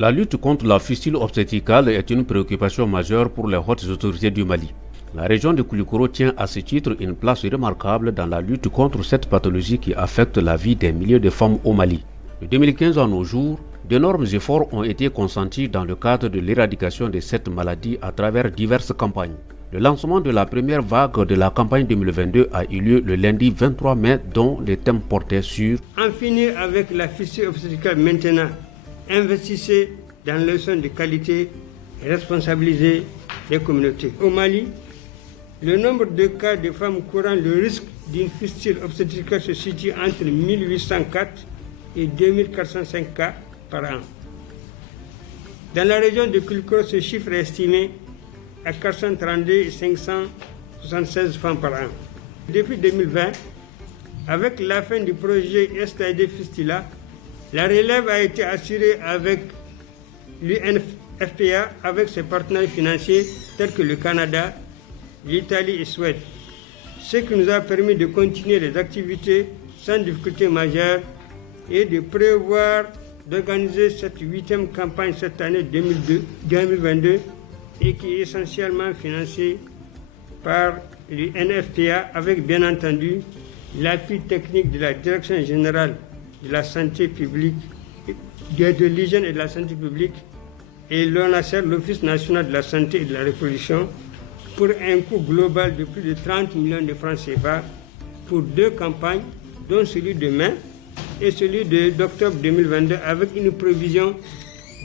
La lutte contre la fistule obstétricale est une préoccupation majeure pour les hautes autorités du Mali. La région de Koulikoro tient à ce titre une place remarquable dans la lutte contre cette pathologie qui affecte la vie des milliers de femmes au Mali. De 2015 à nos jours, d'énormes efforts ont été consentis dans le cadre de l'éradication de cette maladie à travers diverses campagnes. Le lancement de la première vague de la campagne 2022 a eu lieu le lundi 23 mai, dont les thèmes portaient sur En finir avec la fistule obstétricale maintenant. Investissez dans les soins de qualité et responsabilisez les communautés. Au Mali, le nombre de cas de femmes courant le risque d'une fistule obstétricale se situe entre 1804 et 2405 cas par an. Dans la région de Koulikoro, ce chiffre est estimé à 432 et 576 femmes par an. Depuis 2020, avec la fin du projet STD Fistula, la relève a été assurée avec l'UNFPA, avec ses partenaires financiers tels que le Canada, l'Italie et Suède, ce qui nous a permis de continuer les activités sans difficulté majeure et de prévoir d'organiser cette 8e campagne cette année 2022 et qui est essentiellement financée par l'UNFPA avec bien entendu l'appui technique de la Direction générale de la santé publique, de l'hygiène et de la santé publique et l'ONASER, l'Office national de la santé et de la reproduction, pour un coût global de plus de 30 millions de francs CFA pour 2 campagnes, dont celui de mai et celui d'octobre 2022, avec une prévision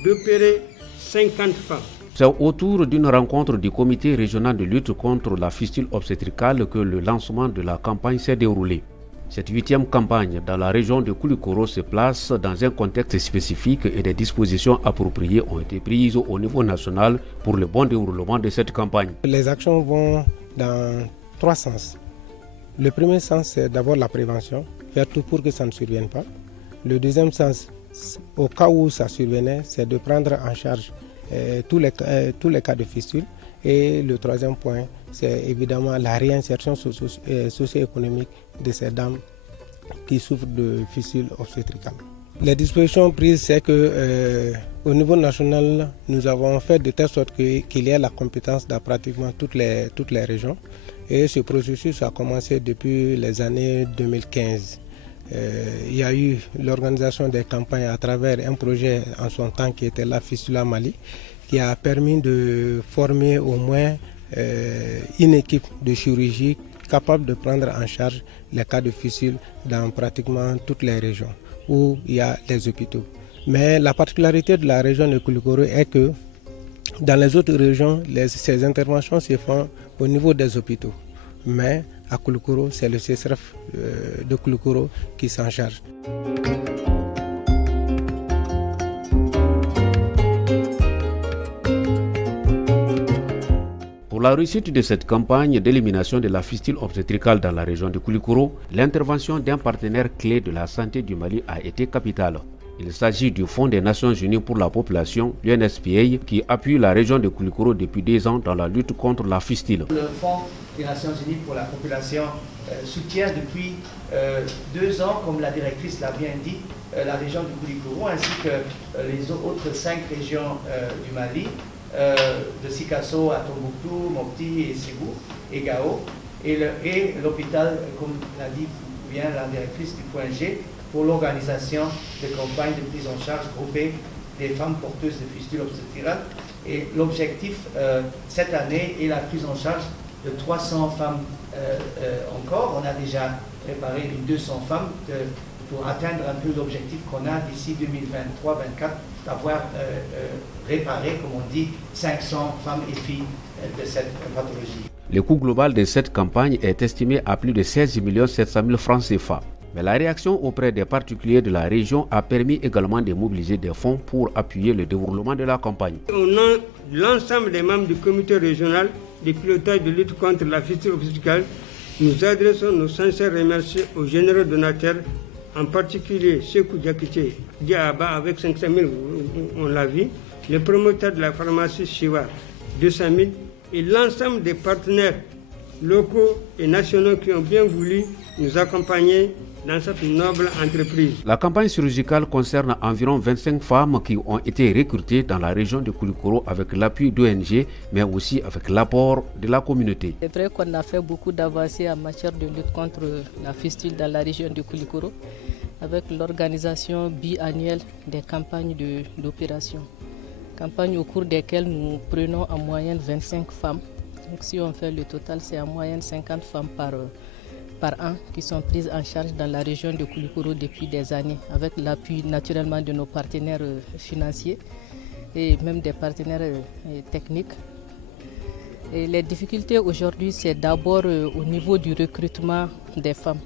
d'opérer 50 femmes. C'est autour d'une rencontre du comité régional de lutte contre la fistule obstétricale que le lancement de la campagne s'est déroulé. Cette 8e campagne dans la région de Koulikoro se place dans un contexte spécifique et des dispositions appropriées ont été prises au niveau national pour le bon déroulement de cette campagne. Les actions vont dans 3 sens. Le premier sens, c'est d'abord la prévention, faire tout pour que ça ne survienne pas. Le deuxième sens, au cas où ça survenait, c'est de prendre en charge tous les cas de fistule. Et le troisième point, c'est évidemment la réinsertion socio-économique de ces dames qui souffrent de fistule obstétricale. Les dispositions prises, c'est que au niveau national, nous avons fait de telle sorte qu'il y ait la compétence dans pratiquement toutes les régions. Et ce processus a commencé depuis les années 2015. Il y a eu l'organisation des campagnes à travers un projet en son temps qui était la Fistula Mali, qui a permis de former au moins une équipe de chirurgie capable de prendre en charge les cas de fistule dans pratiquement toutes les régions où il y a des hôpitaux. Mais la particularité de la région de Koulikoro est que dans les autres régions, ces interventions se font au niveau des hôpitaux. Mais à Koulikoro, c'est le CSRF de Koulikoro qui s'en charge. Pour la réussite de cette campagne d'élimination de la fistule obstétricale dans la région de Koulikoro, l'intervention d'un partenaire clé de la santé du Mali a été capitale. Il s'agit du Fonds des Nations Unies pour la population, l'UNFPA, qui appuie la région de Koulikoro depuis 2 ans dans la lutte contre la fistule. Le Fonds des Nations Unies pour la population soutient depuis 2 ans, comme la directrice l'a bien dit, la région de Koulikoro ainsi que les autres 5 régions du Mali, de Sikasso à Tombouctou, Mopti et Ségou et Gao, et l'hôpital, comme l'a dit bien la directrice du point G, pour l'organisation de campagnes de prise en charge groupée des femmes porteuses de fistule obstétricale. Et l'objectif cette année est la prise en charge de 300 femmes encore. On a déjà préparé 200 femmes pour atteindre un peu l'objectif qu'on a d'ici 2023-2024, d'avoir réparé, comme on dit, 500 femmes et filles de cette pathologie. Le coût global de cette campagne est estimé à plus de 16 700 000 francs CFA. Mais la réaction auprès des particuliers de la région a permis également de mobiliser des fonds pour appuyer le déroulement de la campagne. Au nom de l'ensemble des membres du comité régional de pilotage de lutte contre la fistule obstétricale, nous adressons nos sincères remerciements aux généreux donateurs, en particulier Sekou Diakité Diaba avec 500 000, on l'a vu, le promoteur de la pharmacie Shiva 200 000 et l'ensemble des partenaires locaux et nationaux qui ont bien voulu nous accompagner dans cette noble entreprise. La campagne chirurgicale concerne environ 25 femmes qui ont été recrutées dans la région de Koulikoro avec l'appui d'ONG, mais aussi avec l'apport de la communauté. C'est vrai qu'on a fait beaucoup d'avancées en matière de lutte contre la fistule dans la région de Koulikoro, avec l'organisation biannuelle des campagnes d'opération. Campagnes au cours desquelles nous prenons en moyenne 25 femmes. Donc si on fait le total, c'est en moyenne 50 femmes par an qui sont prises en charge dans la région de Koulikoro depuis des années, avec l'appui naturellement de nos partenaires financiers et même des partenaires techniques. Et les difficultés aujourd'hui, c'est d'abord au niveau du recrutement des femmes.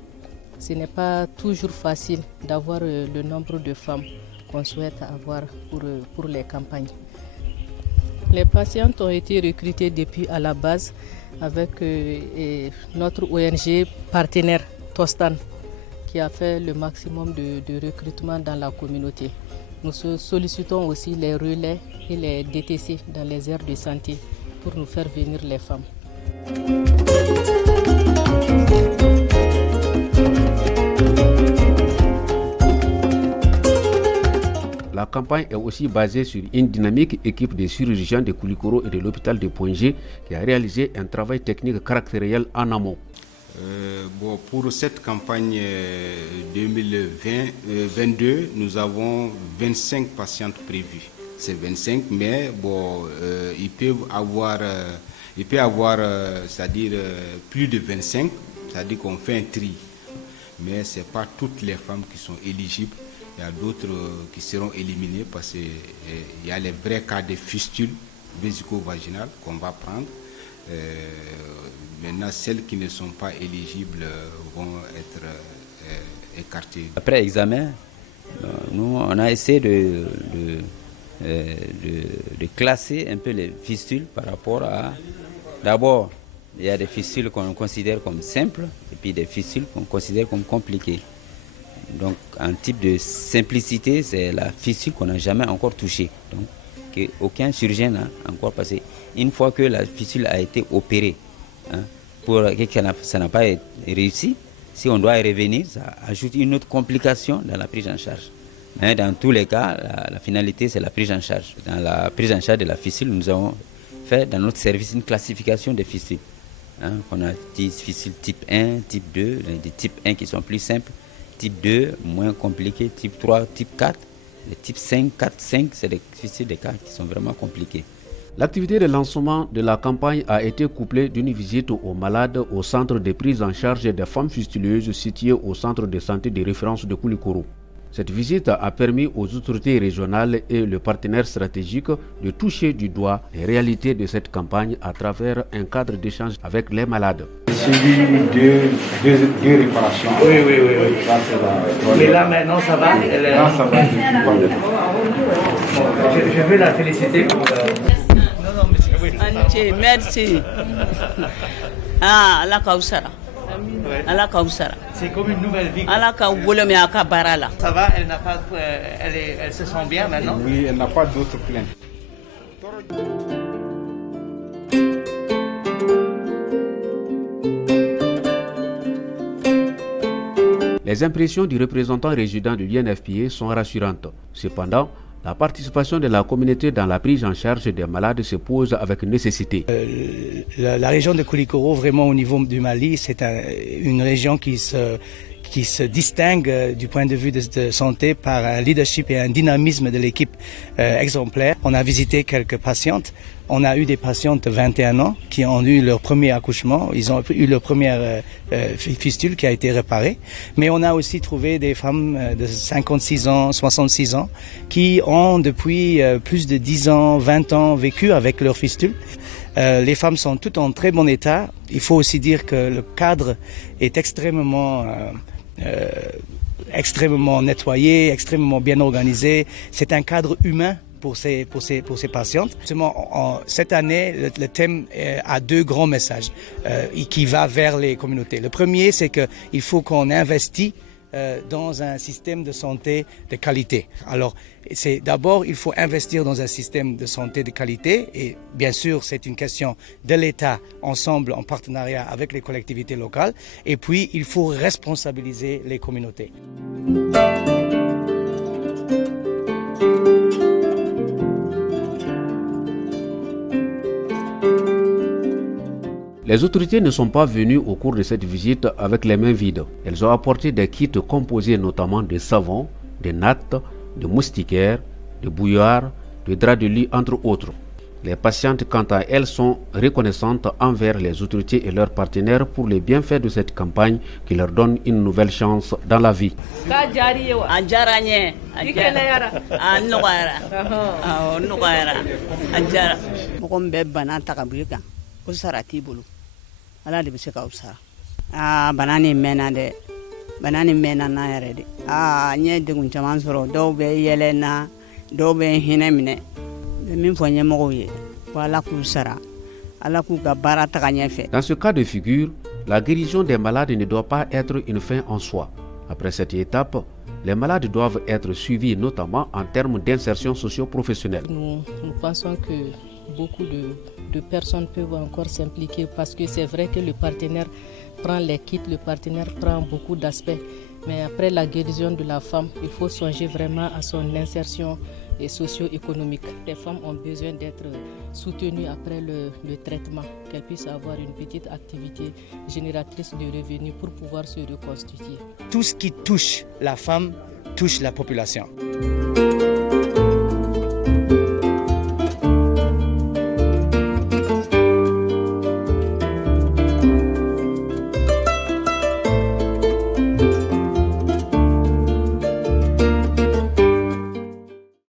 Ce n'est pas toujours facile d'avoir le nombre de femmes qu'on souhaite avoir pour les campagnes. Les patientes ont été recrutées depuis à la base avec notre ONG partenaire Tostan qui a fait le maximum de recrutement dans la communauté. Nous sollicitons aussi les relais et les DTC dans les aires de santé pour nous faire venir les femmes. La campagne est aussi basée sur une dynamique équipe de chirurgiens de Koulikoro et de l'hôpital de Poingé qui a réalisé un travail technique caractériel en amont. Pour cette campagne 2020-2022, nous avons 25 patientes prévues. C'est 25, mais il peut y avoir c'est-à-dire plus de 25, c'est-à-dire qu'on fait un tri. Mais ce n'est pas toutes les femmes qui sont éligibles. Il y a d'autres qui seront éliminées parce qu'il y a les vrais cas de fistule vésico-vaginale qu'on va prendre. Maintenant, celles qui ne sont pas éligibles vont être écartées. Après examen, nous, on a essayé de classer un peu les fistules par rapport à... D'abord, il y a des fistules qu'on considère comme simples et puis des fistules qu'on considère comme compliquées. Donc, un type de simplicité, c'est la fistule qu'on n'a jamais encore touchée. Donc, qu'aucun chirurgien n'a encore passé. Une fois que la fistule a été opérée, pour que ça n'a pas réussi, si on doit y revenir, ça ajoute une autre complication dans la prise en charge. Mais dans tous les cas, la finalité, c'est la prise en charge. Dans la prise en charge de la fistule, nous avons fait dans notre service une classification des fistules. On a des fistules type 1, type 2, des types 1 qui sont plus simples, type 2, moins compliqués, type 3, type 4. Les types 5, 4, 5, c'est des fistules des cas qui sont vraiment compliqués. L'activité de lancement de la campagne a été couplée d'une visite aux malades au centre de prise en charge des femmes fistuleuses situé au centre de santé de référence de Koulikoro. Cette visite a permis aux autorités régionales et le partenaire stratégique de toucher du doigt les réalités de cette campagne à travers un cadre d'échange avec les malades. Suivi deux réparations. Oui. Mais là maintenant ça va. Non, ça va. Je veux la féliciter pour... Merci. Allah Kausara. Allah Kausara. C'est comme une nouvelle vie. Allah Kaubole Barala. Ça va, elle n'a pas, elle se sent bien maintenant. Oui, elle n'a pas d'autres plaintes. Les impressions du représentant résident de l'INFPA sont rassurantes. Cependant, la participation de la communauté dans la prise en charge des malades se pose avec nécessité. La région de Koulikoro, vraiment au niveau du Mali, c'est une région qui se distingue du point de vue de santé par un leadership et un dynamisme de l'équipe exemplaire. On a visité quelques patientes. On a eu des patientes de 21 ans qui ont eu leur premier accouchement. Ils ont eu leur première fistule qui a été réparée. Mais on a aussi trouvé des femmes de 56 ans, 66 ans qui ont depuis plus de 10 ans, 20 ans vécu avec leur fistule. Les femmes sont toutes en très bon état. Il faut aussi dire que le cadre est extrêmement nettoyé, extrêmement bien organisé. C'est un cadre humain pour ces patientes. Cette année, le thème a deux grands messages qui vont vers les communautés. Le premier, c'est qu'il faut qu'on investit dans un système de santé de qualité. Alors, d'abord, il faut investir dans un système de santé de qualité et bien sûr, c'est une question de l'État ensemble en partenariat avec les collectivités locales et puis il faut responsabiliser les communautés. Les autorités ne sont pas venues au cours de cette visite avec les mains vides. Elles ont apporté des kits composés notamment de savon, de nattes, de moustiquaires, de bouillards, de draps de lit, entre autres. Les patientes, quant à elles, sont reconnaissantes envers les autorités et leurs partenaires pour les bienfaits de cette campagne qui leur donne une nouvelle chance dans la vie. Ala de bɛ se ka fisa bana ni mɛnna dɛ bana ni mɛnna n'a yɛrɛ de n ye degun caman sɔrɔ dɔw bɛ yɛlɛ n na dɔw bɛ hinɛ minɛ n bɛ min fɔ ɲɛmɔgɔw ye ko Ala k'u sara Ala k'u ka baara taga ɲɛfɛ. Dans ce cas de figure, la guérison des malades ne doit pas être une fin en soi. Après cette étape, les malades doivent être suivis notamment en termes d'insertion socio-professionnelle. Nous pensons que beaucoup de personnes peuvent encore s'impliquer parce que c'est vrai que le partenaire prend les kits, le partenaire prend beaucoup d'aspects. Mais après la guérison de la femme, il faut songer vraiment à son insertion socio-économique. Les femmes ont besoin d'être soutenues après le traitement, qu'elles puissent avoir une petite activité génératrice de revenus pour pouvoir se reconstituer. Tout ce qui touche la femme touche la population.